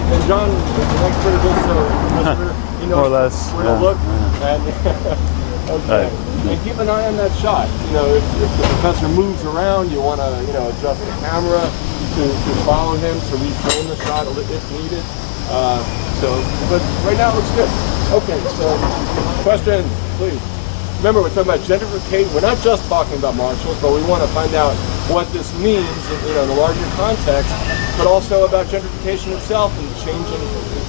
and John is an expert at this, so he knows more or less where to look. And okay. Right. And keep an eye on that shot. If the professor moves around, you want to adjust the camera to follow him, to reframe the shot if needed. But right now it looks good. Okay, so question, please. Remember, we're talking about gentrification. We're not just talking about Marshalls, but we want to find out what this means in the larger context, but also about gentrification itself and the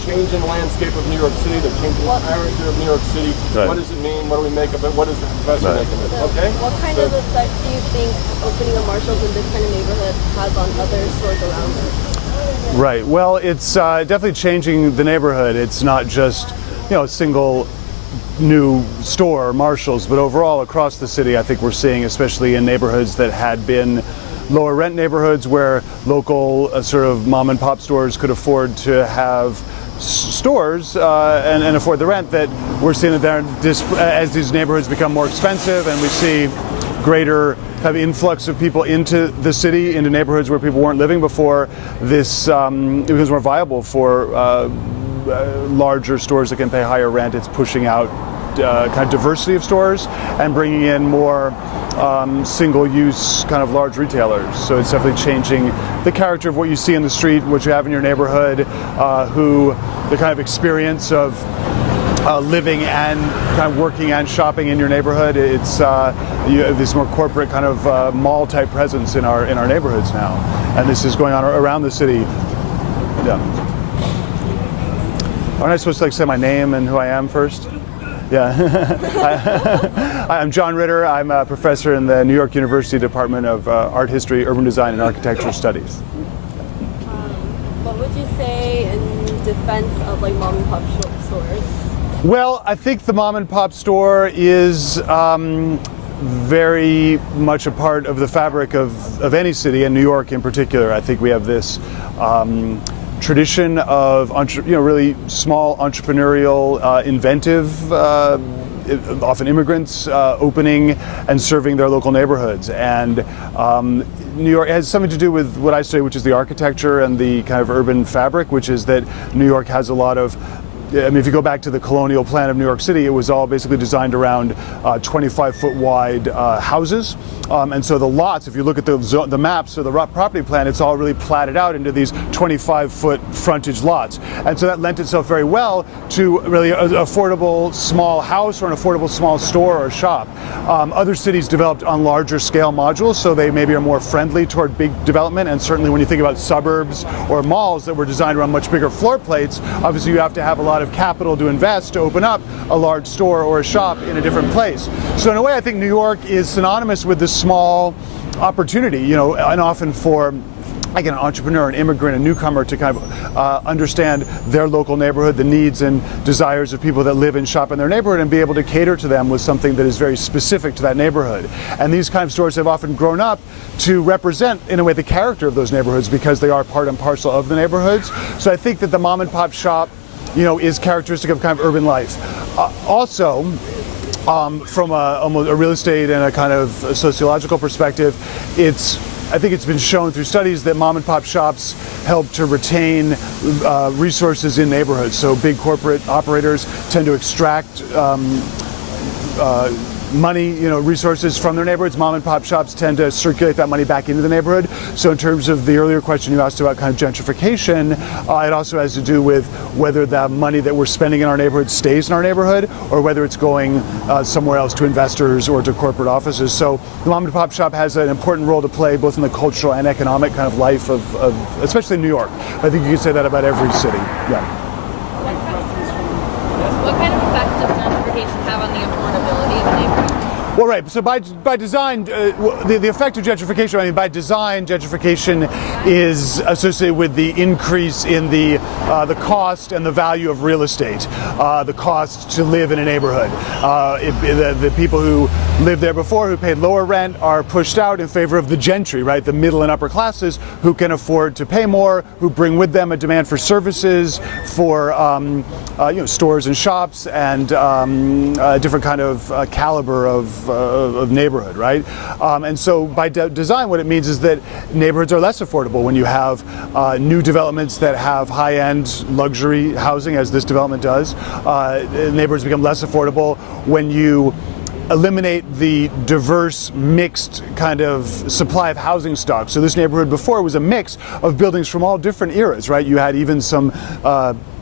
change in landscape of New York City, the changing character of New York City. Right. What does it mean? What do we make of it? What does the professor make of it? Okay? What kind of effect do you think opening a Marshalls in this kind of neighborhood has on other stores around it? Right. Well, it's definitely changing the neighborhood. It's not just a single new store, Marshalls, but overall across the city, I think we're seeing, especially in neighborhoods that had been lower rent neighborhoods where local sort of mom and pop stores could afford to have stores and afford the rent, that we're seeing that as these neighborhoods become more expensive and we see greater kind of influx of people into the city, into neighborhoods where people weren't living before, this it becomes more viable for larger stores that can pay higher rent. It's pushing out kind of diversity of stores and bringing in more single-use kind of large retailers. So it's definitely changing the character of what you see in the street, what you have in your neighborhood, the kind of experience of living and kind of working and shopping in your neighborhood. It's you have this more corporate kind of mall-type presence in our neighborhoods now, and this is going on around the city. Yeah. Aren't I supposed to say my name and who I am first? Yeah. I'm John Ritter. I'm a professor in the New York University Department of Art History, Urban Design, and Architecture Studies. What would you say in defense of mom and pop stores? Well, I think the mom and pop store is very much a part of the fabric of any city, and New York in particular. I think we have this tradition of really small, entrepreneurial, inventive, often immigrants opening and serving their local neighborhoods. And New York has something to do with what I study, which is the architecture and the kind of urban fabric, which is that New York has a lot of, if you go back to the colonial plan of New York City, it was all basically designed around 25-foot wide houses. And so the lots, if you look at the maps or the property plan, it's all really platted out into these 25-foot frontage lots. And so that lent itself very well to really an affordable small house or an affordable small store or shop. Other cities developed on larger scale modules, so they maybe are more friendly toward big development. And certainly when you think about suburbs or malls that were designed around much bigger floor plates, obviously you have to have a lot of capital to invest to open up a large store or a shop in a different place. So in a way, I think New York is synonymous with this small opportunity, and often for an entrepreneur, an immigrant, a newcomer to kind of understand their local neighborhood, the needs and desires of people that live and shop in their neighborhood, and be able to cater to them with something that is very specific to that neighborhood. And these kind of stores have often grown up to represent, in a way, the character of those neighborhoods because they are part and parcel of the neighborhoods. So I think that the mom and pop shop is characteristic of kind of urban life. Also, from almost a real estate and a kind of a sociological perspective, I think it's been shown through studies that mom and pop shops help to retain resources in neighborhoods. So big corporate operators tend to extract money, resources from their neighborhoods. Mom and pop shops tend to circulate that money back into the neighborhood. So in terms of the earlier question you asked about kind of gentrification, it also has to do with whether the money that we're spending in our neighborhood stays in our neighborhood or whether it's going somewhere else to investors or to corporate offices. So the mom and pop shop has an important role to play both in the cultural and economic kind of life of especially New York. I think you can say that about every city. Yeah. What kind of effect does gentrification have on the affordability of the neighborhood? Well, right. So by design, the effect of gentrification, by design, gentrification is associated with the increase in the cost and the value of real estate, the cost to live in a neighborhood. The people who lived there before, who paid lower rent, are pushed out in favor of the gentry, right? The middle and upper classes who can afford to pay more, who bring with them a demand for services, for stores and shops, and a different kind of caliber of of neighborhood, right? And so by design, what it means is that neighborhoods are less affordable when you have new developments that have high-end luxury housing, as this development does. Neighborhoods become less affordable when you eliminate the diverse, mixed kind of supply of housing stock. So this neighborhood before was a mix of buildings from all different eras, right? You had even some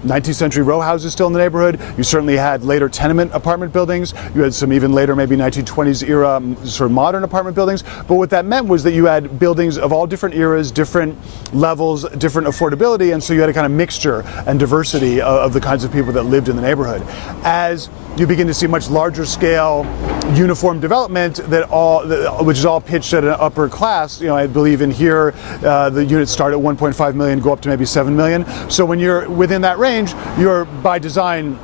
19th century row houses still in the neighborhood. You certainly had later tenement apartment buildings. You had some even later, maybe 1920s era sort of modern apartment buildings. But what that meant was that you had buildings of all different eras, different levels, different affordability, and so you had a kind of mixture and diversity of the kinds of people that lived in the neighborhood. As you begin to see much larger scale uniform development which is all pitched at an upper class. I believe in here the units start at 1.5 million, go up to maybe 7 million. So when you're within that range, you're by design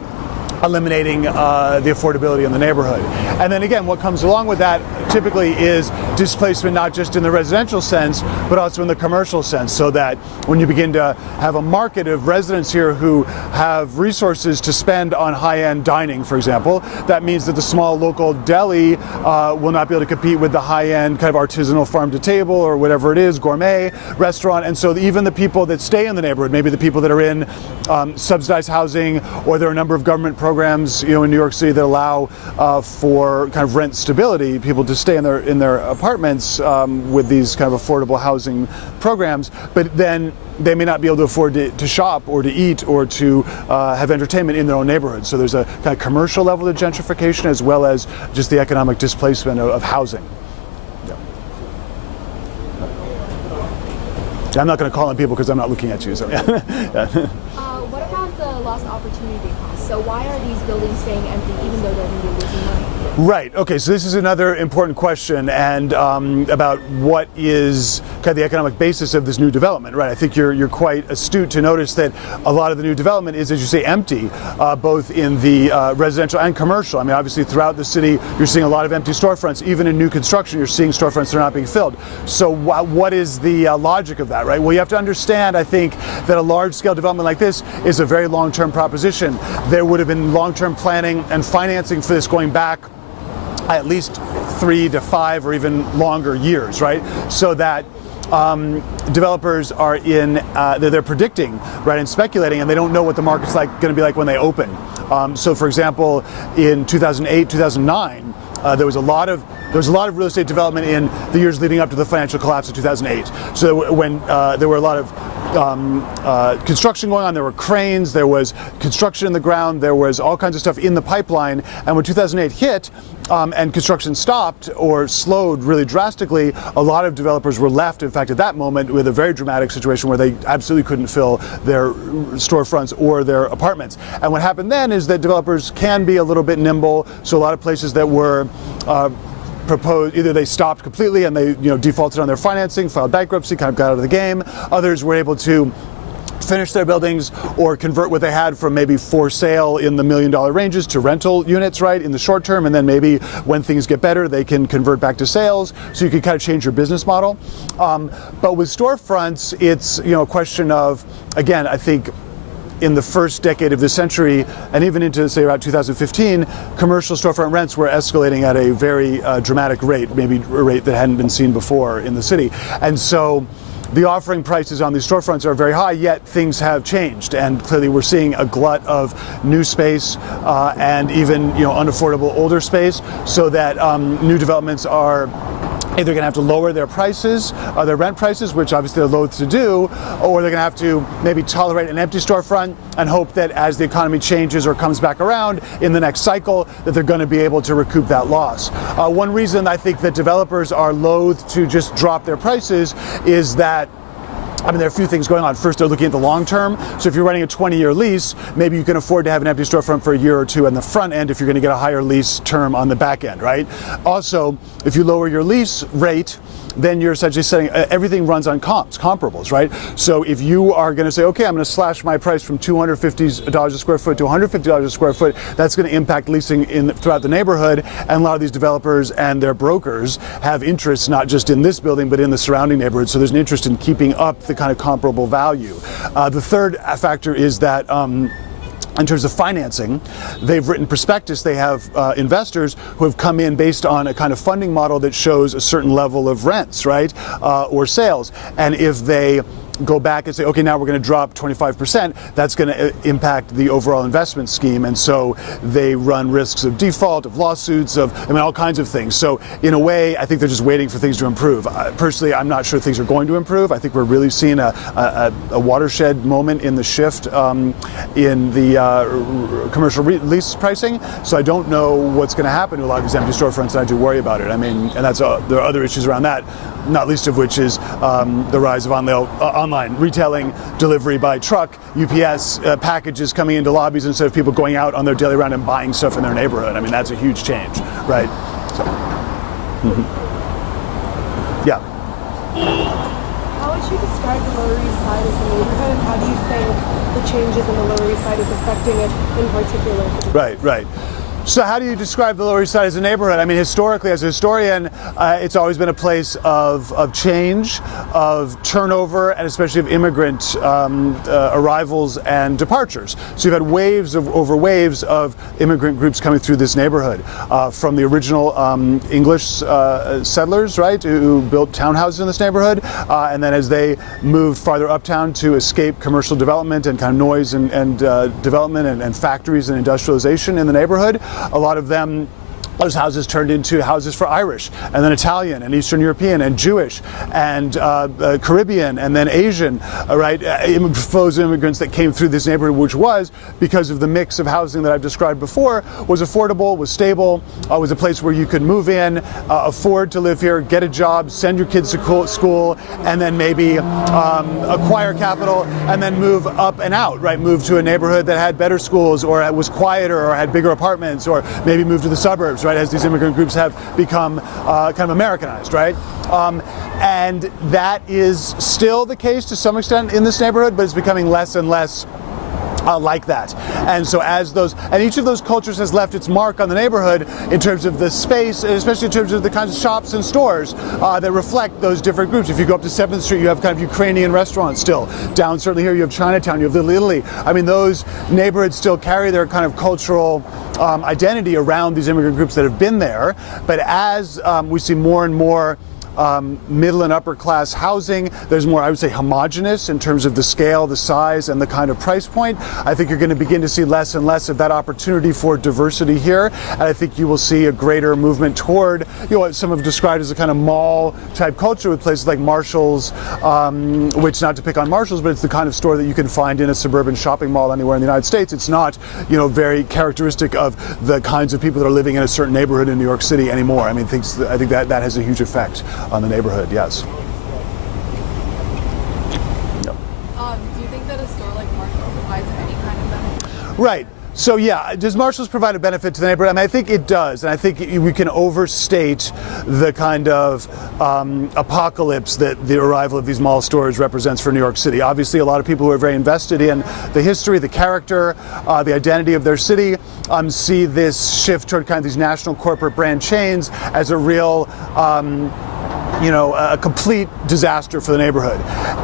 eliminating the affordability in the neighborhood. And then again, what comes along with that typically is displacement, not just in the residential sense, but also in the commercial sense, so that when you begin to have a market of residents here who have resources to spend on high-end dining, for example, that means that the small local deli will not be able to compete with the high-end kind of artisanal farm-to-table or whatever it is, gourmet restaurant. And so even the people that stay in the neighborhood, maybe the people that are in subsidized housing, or there are a number of government programs, in New York City that allow for kind of rent stability, people to stay in their apartments with these kind of affordable housing programs, but then they may not be able to afford to shop or to eat or to have entertainment in their own neighborhood. So there's a kind of commercial level of gentrification as well as just the economic displacement of housing. Yeah. I'm not going to call on people because I'm not looking at you. So yeah. What about the lost opportunity cost? So why are these buildings staying empty even though they're going to be losing money? Right. Okay. So this is another important question, and about what is kind of the economic basis of this new development. Right. I think you're quite astute to notice that a lot of the new development is, as you say, empty, both in the residential and commercial. I mean, obviously, throughout the city, you're seeing a lot of empty storefronts. Even in new construction, you're seeing storefronts that are not being filled. So what is the logic of that? Right. Well, you have to understand, I think, that a large-scale development like this is a very long-term proposition. There would have been long-term planning and financing for this going back at least 3 to 5 or even longer years, right? So that developers are they're predicting, right, and speculating, and they don't know what the market's going to be like when they open. So, for example, in 2008, 2009, there was a lot of real estate development in the years leading up to the financial collapse of 2008. So when there were a lot of construction going on, there were cranes, there was construction in the ground, there was all kinds of stuff in the pipeline. And when 2008 hit and construction stopped or slowed really drastically, a lot of developers were left, in fact, at that moment with a very dramatic situation where they absolutely couldn't fill their storefronts or their apartments. And what happened then is that developers can be a little bit nimble. So a lot of places that were proposed, either they stopped completely and they defaulted on their financing, filed bankruptcy, kind of got out of the game. Others were able to finish their buildings or convert what they had from maybe for sale in the $1 million ranges to rental units, right, in the short term, and then maybe when things get better they can convert back to sales, so you can kind of change your business model. But with storefronts, it's a question of, again, I think in the first decade of this century, and even into, say, around 2015, commercial storefront rents were escalating at a very dramatic rate, maybe a rate that hadn't been seen before in the city. And so the offering prices on these storefronts are very high, yet things have changed. And clearly we're seeing a glut of new space and even unaffordable older space, so that new developments are either going to have to lower their prices, their rent prices, which obviously they're loath to do, or they're going to have to maybe tolerate an empty storefront and hope that as the economy changes or comes back around in the next cycle, that they're going to be able to recoup that loss. One reason I think that developers are loath to just drop their prices is that, there are a few things going on. First, they're looking at the long term. So if you're running a 20-year lease, maybe you can afford to have an empty storefront for a year or two on the front end if you're going to get a higher lease term on the back end, right? Also, if you lower your lease rate, then you're essentially saying everything runs on comparables, right? So if you are going to say, okay, I'm going to slash my price from $250 a square foot to $150 a square foot, that's going to impact leasing throughout the neighborhood. And a lot of these developers and their brokers have interests not just in this building, but in the surrounding neighborhood. So there's an interest in keeping up the kind of comparable value. The third factor is that in terms of financing. They've written prospectus. They have investors who have come in based on a kind of funding model that shows a certain level of rents, right, or sales. And if they go back and say, okay, now we're going to drop 25%, that's going to impact the overall investment scheme. And so they run risks of default, of lawsuits, all kinds of things. So in a way, I think they're just waiting for things to improve. Personally, I'm not sure things are going to improve. I think we're really seeing a watershed moment in the shift in the commercial lease pricing. So I don't know what's going to happen to a lot of these empty storefronts, and I do worry about it. I mean, and there are other issues around that, not least of which is the rise of online retailing, delivery by truck, UPS, packages coming into lobbies instead of people going out on their daily round and buying stuff in their neighborhood. I mean, that's a huge change, right? So, yeah. How would you describe the Lower East Side as a neighborhood, and how do you think the changes in the Lower East Side is affecting it in particular? Right. So how do you describe the Lower East Side as a neighborhood? I mean, historically, as a historian, it's always been a place of change, of turnover, and especially of immigrant arrivals and departures. So you've had waves of immigrant groups coming through this neighborhood, from the original English settlers, right, who built townhouses in this neighborhood, and then as they moved farther uptown to escape commercial development and kind of noise and development and factories and industrialization in the neighborhood. A lot of them, those houses turned into houses for Irish, and then Italian, and Eastern European, and Jewish, and Caribbean, and then Asian, right? Flows of immigrants that came through this neighborhood, which was, because of the mix of housing that I've described before, was affordable, was stable, was a place where you could move in, afford to live here, get a job, send your kids to school, and then maybe acquire capital, and then move up and out, right? Move to a neighborhood that had better schools, or was quieter, or had bigger apartments, or maybe move to the suburbs, right, as these immigrant groups have become kind of Americanized, right? And that is still the case to some extent in this neighborhood, but it's becoming less and less like that. And so each of those cultures has left its mark on the neighborhood in terms of the space, and especially in terms of the kinds of shops and stores that reflect those different groups. If you go up to 7th Street, you have kind of Ukrainian restaurants still. Down certainly here, you have Chinatown, you have Little Italy. I mean, those neighborhoods still carry their kind of cultural identity around these immigrant groups that have been there. But as we see more and more middle and upper class housing, there's more, I would say, homogenous in terms of the scale, the size, and the kind of price point. I think you're going to begin to see less and less of that opportunity for diversity here, and I think you will see a greater movement toward, what some have described as a kind of mall type culture with places like Marshall's, which, not to pick on Marshall's, but it's the kind of store that you can find in a suburban shopping mall anywhere in the United States. It's not, very characteristic of the kinds of people that are living in a certain neighborhood in New York City anymore. I mean, I think that has a huge effect on the neighborhood, yes. Do you think that a store like Marshall provides any kind of benefit? Right. So yeah, does Marshall's provide a benefit to the neighborhood? I mean, I think it does, and I think we can overstate the kind of apocalypse that the arrival of these mall stores represents for New York City. Obviously, a lot of people who are very invested in the history, the character, the identity of their city, see this shift toward kind of these national corporate brand chains as a real a complete disaster for the neighborhood.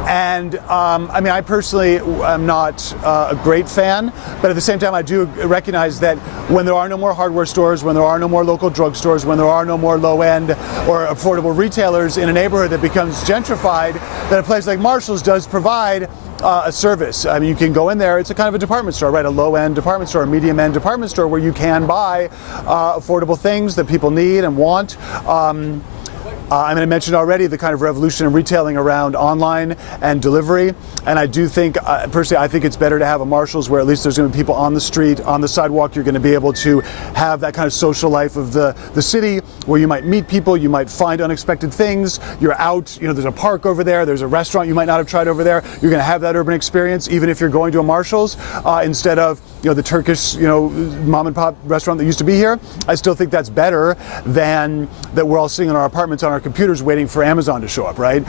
And I personally am not a great fan, but at the same time I do recognize that when there are no more hardware stores, when there are no more local drugstores, when there are no more low-end or affordable retailers in a neighborhood that becomes gentrified, that a place like Marshall's does provide a service. I mean, you can go in there, it's a kind of a department store, right? A low-end department store, a medium-end department store where you can buy affordable things that people need and want. I mentioned already the kind of revolution in retailing around online and delivery, and I do think, personally, I think it's better to have a Marshall's where at least there's going to be people on the street, on the sidewalk. You're going to be able to have that kind of social life of the city where you might meet people, you might find unexpected things, you're out, there's a park over there, there's a restaurant you might not have tried over there. You're going to have that urban experience even if you're going to a Marshall's instead of the Turkish mom and pop restaurant that used to be here. I still think that's better than that we're all sitting in our apartments on our computers waiting for Amazon to show up, right?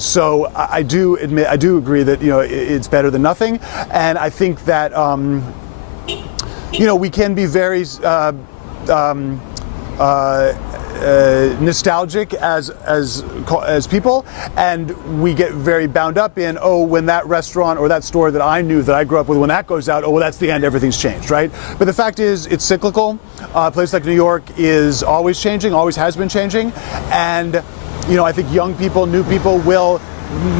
So I do agree that it's better than nothing, and I think that we can be very nostalgic as people, and we get very bound up in, oh, when that restaurant or that store that I knew that I grew up with, when that goes out, oh, well, that's the end, everything's changed, right? But the fact is, it's cyclical. A place like New York is always changing, always has been changing, and I think young people, new people will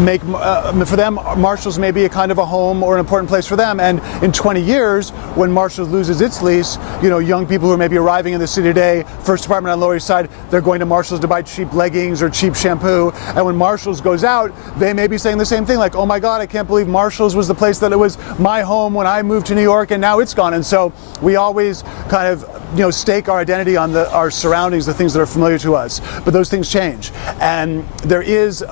make, for them, Marshalls may be a kind of a home or an important place for them. And in 20 years, when Marshalls loses its lease, young people who are maybe arriving in the city today, first apartment on Lower East Side, they're going to Marshalls to buy cheap leggings or cheap shampoo. And when Marshalls goes out, they may be saying the same thing, like, oh my God, I can't believe Marshalls was the place that it was my home when I moved to New York, and now it's gone. And so we always kind of stake our identity on our surroundings, the things that are familiar to us. But those things change. And there is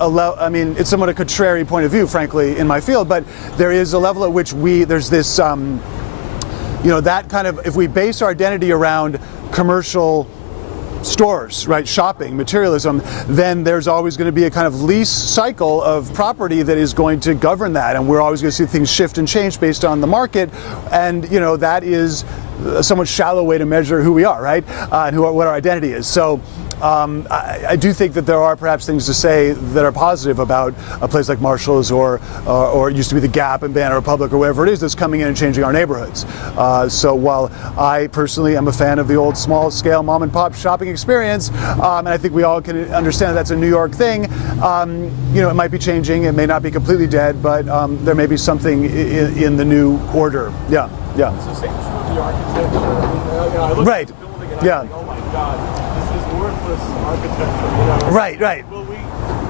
it's somewhat a contrary point of view, frankly, in my field, but there is a level at which there's this, that kind of, if we base our identity around commercial stores, right, shopping, materialism, then there's always going to be a kind of lease cycle of property that is going to govern that, and we're always going to see things shift and change based on the market, and that is a somewhat shallow way to measure who we are, right, and what our identity is. So I do think that there are perhaps things to say that are positive about a place like Marshalls or it used to be the Gap and Banana Republic or whatever it is that's coming in and changing our neighborhoods. So while I personally am a fan of the old small scale mom and pop shopping experience, and I think we all can understand that that's a New York thing, it might be changing, it may not be completely dead, but there may be something in the new order. Yeah. It's the same with the architecture. I look Right. at the building and I think, oh my God, this is worthless architecture. Right. Will we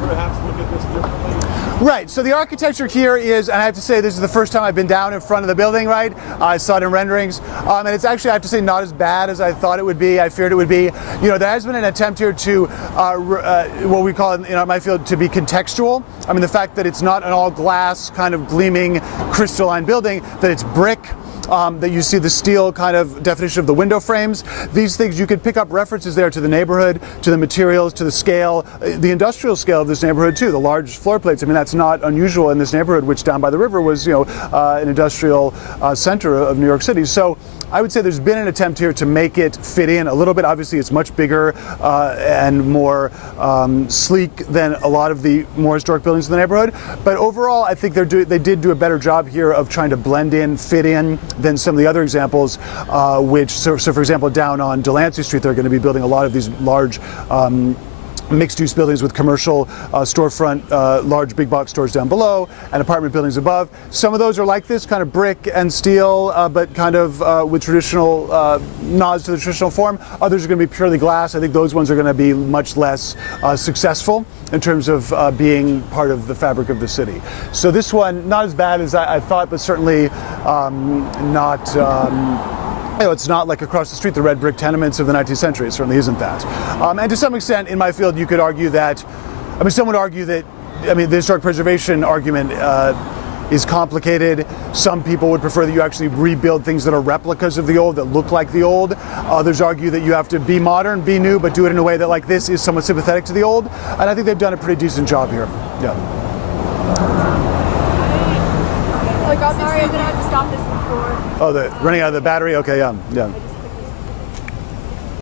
perhaps look at this differently? Right, so the architecture here is, and I have to say this is the first time I've been down in front of the building, right? I saw it in renderings, and it's actually, I have to say, not as bad as I thought it would be, I feared it would be. There has been an attempt here to, what we call in my field, to be contextual. I mean, the fact that it's not an all glass, kind of gleaming, crystalline building, that it's brick, that you see the steel kind of definition of the window frames. These things, you could pick up references there to the neighborhood, to the materials, to the scale, the industrial scale of this neighborhood too, the large floor plates. I mean, that's not unusual in this neighborhood, which down by the river was, an industrial center of New York City. So I would say there's been an attempt here to make it fit in a little bit. Obviously, it's much bigger and more sleek than a lot of the more historic buildings in the neighborhood. But overall, I think they did do a better job here of trying to blend in, fit in, than some of the other examples, so for example, down on Delancey Street, they're going to be building a lot of these large mixed-use buildings with commercial storefront, large big box stores down below, and apartment buildings above. Some of those are like this, kind of brick and steel, but kind of with traditional nods to the traditional form. Others are going to be purely glass. I think those ones are going to be much less successful in terms of being part of the fabric of the city. So this one, not as bad as I thought, but certainly not. It's not like across the street the red brick tenements of the 19th century. It certainly isn't that. And to some extent, in my field, you could argue that, some would argue that, the historic preservation argument is complicated. Some people would prefer that you actually rebuild things that are replicas of the old, that look like the old. Others argue that you have to be modern, be new, but do it in a way that, like this, is somewhat sympathetic to the old. And I think they've done a pretty decent job here. Yeah. Sorry, I'm gonna have to stop this before. Oh, running out of the battery? Okay, yeah.